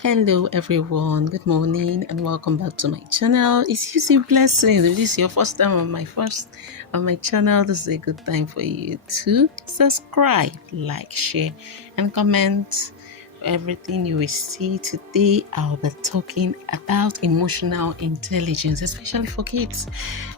Hello everyone, good morning and welcome back to my channel. It's UC Blessings. If this is your first time on my channel, this is a good time for you to subscribe, like, share, and comment. Everything you will see today, I'll be talking about emotional intelligence, especially for kids.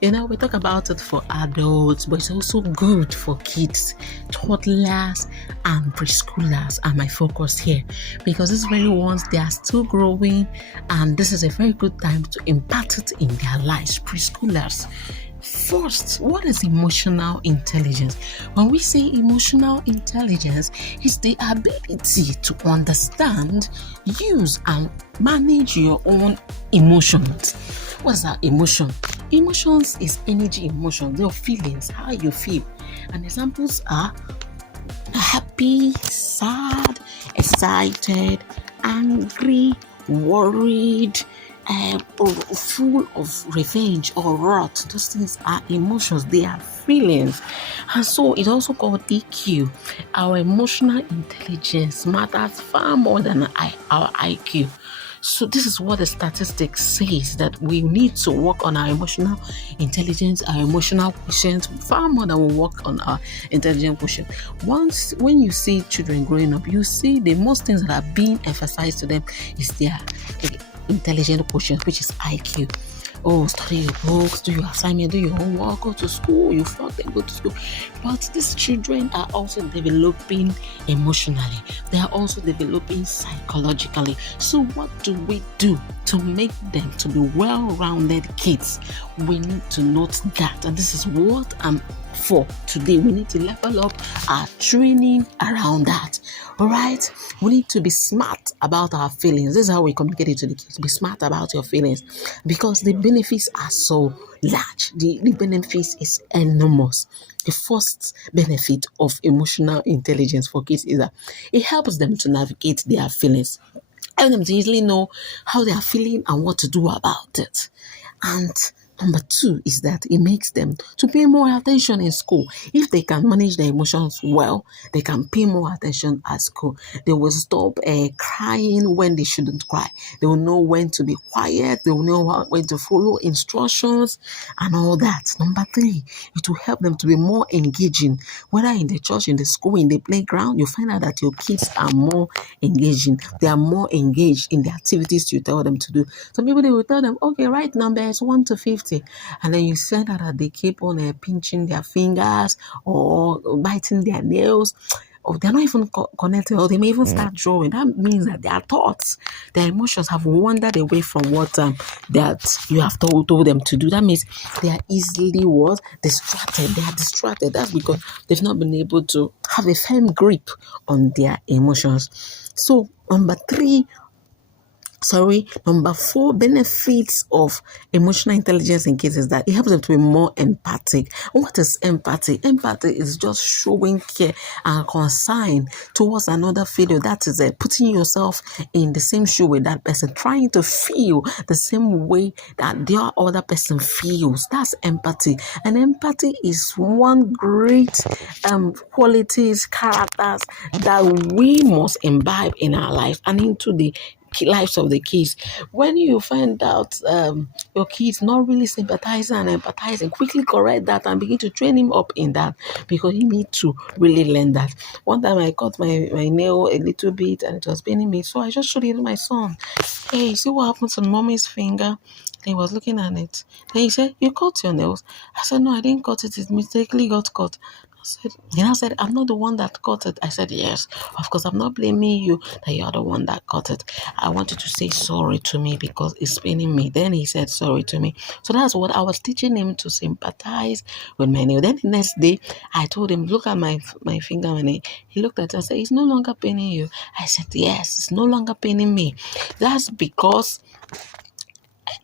We talk about it for adults, but it's also good for kids, toddlers, and preschoolers are my focus here because these very ones they are still growing, and this is a very good time to impart it in their lives. Preschoolers. First, what is emotional intelligence? When we say emotional intelligence, it's the ability to understand, use, and manage your own emotions. What's that emotion? Emotions is energy emotion, your feelings, how you feel. And examples are happy, sad, excited, angry, worried, or full of revenge or wrath. Those things are emotions, they are feelings. And so it's also called EQ. Our emotional intelligence matters far more than our IQ. So this is what the statistics says, that we need to work on our emotional intelligence, our emotional quotient, far more than we work on our intelligent quotient. When you see children growing up, you see the most things that are being emphasized to them is their intelligent quotient, which is IQ. Oh, study your books, do your assignment, do your homework, go to school, you flog them, go to school. But these children are also developing emotionally. They are also developing psychologically. So what do we do to make them to be well-rounded kids? We need to note that. And this is what I'm for today. We need to level up our training around that. All right, we need to be smart about our feelings. This is how we communicate it to the kids. Be smart about your feelings because the benefits are so large. The benefits is enormous. The first benefit of emotional intelligence for kids is that it helps them to navigate their feelings. Help them to easily know how they are feeling and what to do about it. And number two is that it makes them to pay more attention in school. If they can manage their emotions well, they can pay more attention at school. They will stop crying when they shouldn't cry. They will know when to be quiet. They will know when to follow instructions and all that. Number three, it will help them to be more engaging. Whether in the church, in the school, in the playground, you find out that your kids are more engaging. They are more engaged in the activities you tell them to do. Some people, they will tell them, okay, write numbers 1 to 50. And then you find out that they keep on pinching their fingers or biting their nails. Or they're not even connected, or they may even start drawing. That means that their thoughts, their emotions have wandered away from what that you have told them to do. That means they are easily what? Distracted. They are distracted. That's because they've not been able to have a firm grip on their emotions. So number four benefits of emotional intelligence in kids is that it helps them to be more empathic. What is empathy? Empathy is just showing care and concern towards another failure. That is putting yourself in the same shoe with that person, trying to feel the same way that the other person feels. That's empathy. And empathy is one great qualities, characters that we must imbibe in our life and into the lives of the kids. When you find out your kids not really sympathizing and empathizing, quickly correct that and begin to train him up in that, because he need to really learn that. One time I cut my nail a little bit and it was paining me, so I just showed it to my son. Hey, see what happened to mommy's finger? He was looking at it. Then he said, you cut your nails? I said, no, I didn't cut it. It mistakenly got cut. I said, I'm not the one that cut it. I said, yes, of course, I'm not blaming you that you're the one that cut it. I want you to say sorry to me because it's paining me. Then he said sorry to me. So that's what I was teaching him, to sympathize with my nail. Then the next day, I told him, look at my finger. And he looked at it and said, it's no longer paining you. I said, yes, it's no longer paining me. That's because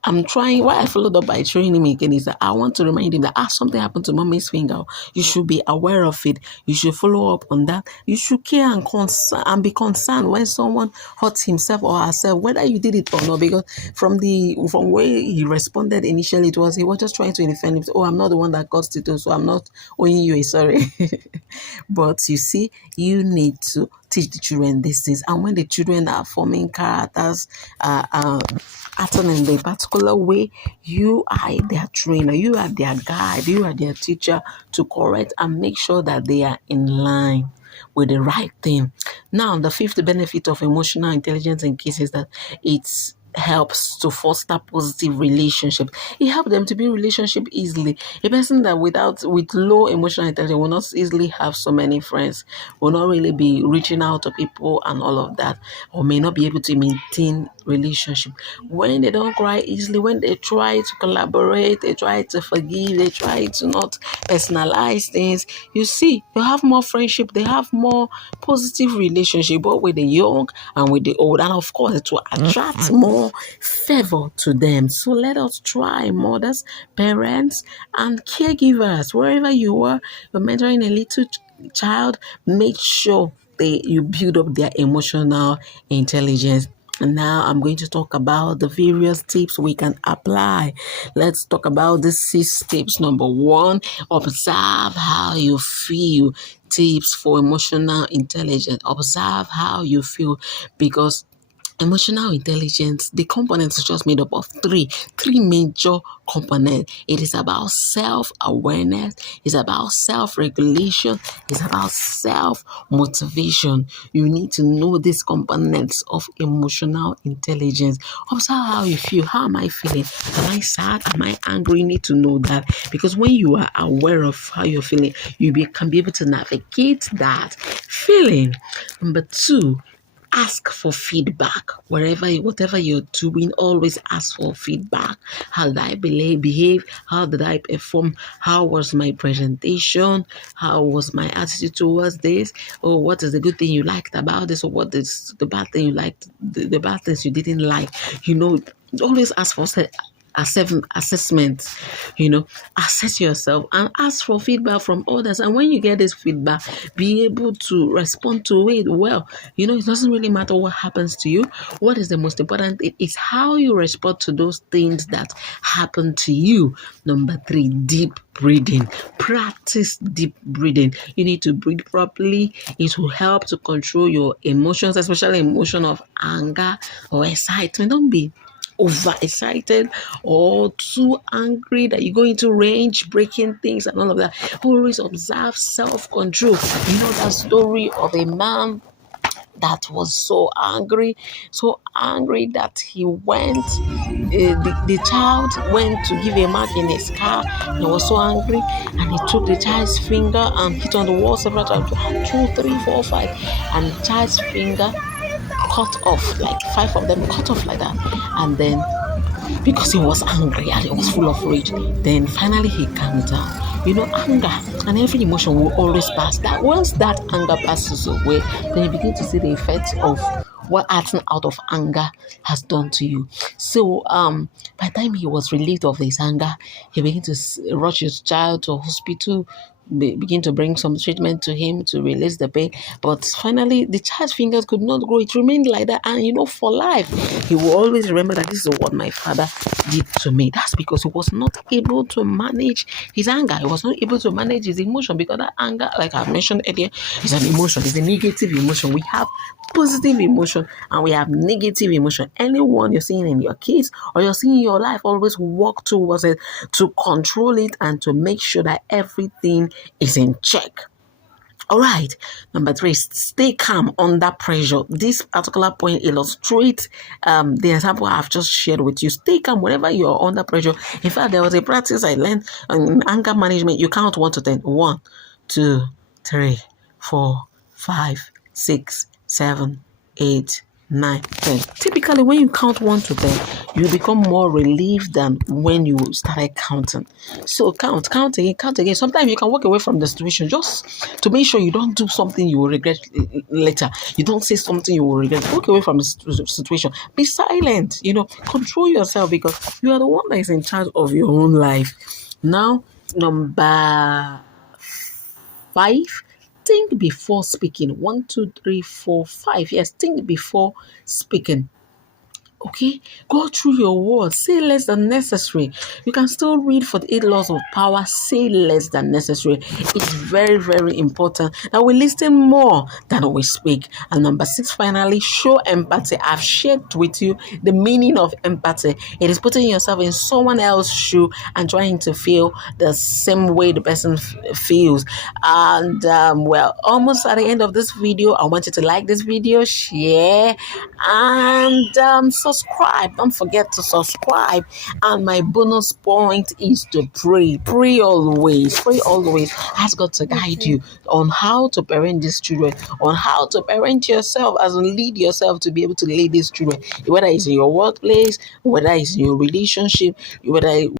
I'm trying. Why I followed up by training him again is that I want to remind him that something happened to mommy's finger. You should be aware of it. You should follow up on that. You should care and be concerned when someone hurts himself or herself, whether you did it or not. Because from where he responded initially, he was just trying to defend himself. Oh, I'm not the one that caused it, so I'm not owing you a sorry. But you see, you need to teach the children these things. And when the children are forming characters, acting in a particular way, you are their trainer, you are their guide, you are their teacher to correct and make sure that they are in line with the right thing. Now, the fifth benefit of emotional intelligence in kids is that it's helps to foster positive relationships. It helps them to be relationship easily. A person that with low emotional intelligence will not easily have so many friends, will not really be reaching out to people and all of that, or may not be able to maintain relationship. When they don't cry easily, when they try to collaborate, they try to forgive, they try to not personalize things, you see, they have more friendship, they have more positive relationship, both with the young and with the old. And of course, it will attract more favor to them. So let us try, mothers, parents, and caregivers, wherever you are, you're mentoring a little child, make sure you build up their emotional intelligence. And now I'm going to talk about the various tips we can apply. Let's talk about the 6 tips. Number 1, observe how you feel. Tips for emotional intelligence. Observe how you feel, because emotional intelligence, the components is just made up of three major components. It is about self-awareness, it's about self-regulation, it's about self-motivation. You need to know these components of emotional intelligence. Observe how you feel. How am I feeling? Am I sad? Am I angry? You need to know that, because when you are aware of how you're feeling, can be able to navigate that feeling. Number 2, ask for feedback. Whatever you're doing, always ask for feedback. How did I behave? How did I perform? How was my presentation? How was my attitude towards this? Or what is the good thing you liked about this? Or what is the bad thing you liked? The bad things you didn't like? Always ask for assessment. Assess yourself and ask for feedback from others. And when you get this feedback, be able to respond to it well. It doesn't really matter what happens to you. What is the most important thing is how you respond to those things that happen to you. Number 3, deep breathing. Practice deep breathing. You need to breathe properly. It will help to control your emotions, especially emotion of anger or excitement. Don't be overexcited or too angry that you go into rage, breaking things and all of that. Always observe self-control. That story of a man that was so angry that he went, the child went to give a mark in his car. He was so angry and he took the child's finger and hit on the wall several times, 2, 3, 4, 5, and the child's finger cut off, like 5 of them cut off like that. And then, because he was angry and he was full of rage, then finally he calmed down. Anger and every emotion will always pass. That once that anger passes away, then you begin to see the effects of what acting out of anger has done to you. So by the time he was relieved of his anger, he began to rush his child to a hospital, begin to bring some treatment to him to release the pain. But finally, the child's fingers could not grow. It remained like that. And for life, he will always remember that this is what my father did to me. That's because he was not able to manage his anger. He was not able to manage his emotion, because that anger, like I mentioned earlier, is an emotion. It's a negative emotion. We have positive emotion and we have negative emotion. Anyone you're seeing in your kids or you're seeing in your life, always work towards it to control it and to make sure that everything is in check. All right. Number 3, stay calm under pressure. This particular point illustrates the example I've just shared with you. Stay calm whenever you're under pressure. In fact, there was a practice I learned in anger management. You count 1 to 10. 1, 2, 3, 4, 5, 6, 7, 8, 9, 10. Typically, when you count 1 to 10, you become more relieved than when you started counting. So count again. Sometimes you can walk away from the situation just to make sure you don't do something you will regret later. You don't say something you will regret. Walk away from the situation. Be silent. Control yourself, because you are the one that is in charge of your own life. Now, number 5. Think before speaking. 1, 2, 3, 4, 5. Yes, think before speaking. Okay, go through your words. Say less than necessary. You can still read for the 8 laws of power. Say less than necessary. It's very, very important that we listen more than we speak. And number 6, finally, show empathy. I've shared with you the meaning of empathy. It is putting yourself in someone else's shoe and trying to feel the same way the person feels. And well, almost at the end of this video, I want you to like this video, share, and subscribe. Don't forget to subscribe. And my bonus point is to pray. Pray always. Pray always. Ask God to guide you on how to parent these children, on how to parent yourself, as in lead yourself to be able to lead these children, whether it's in your workplace, whether it's in your relationship, whether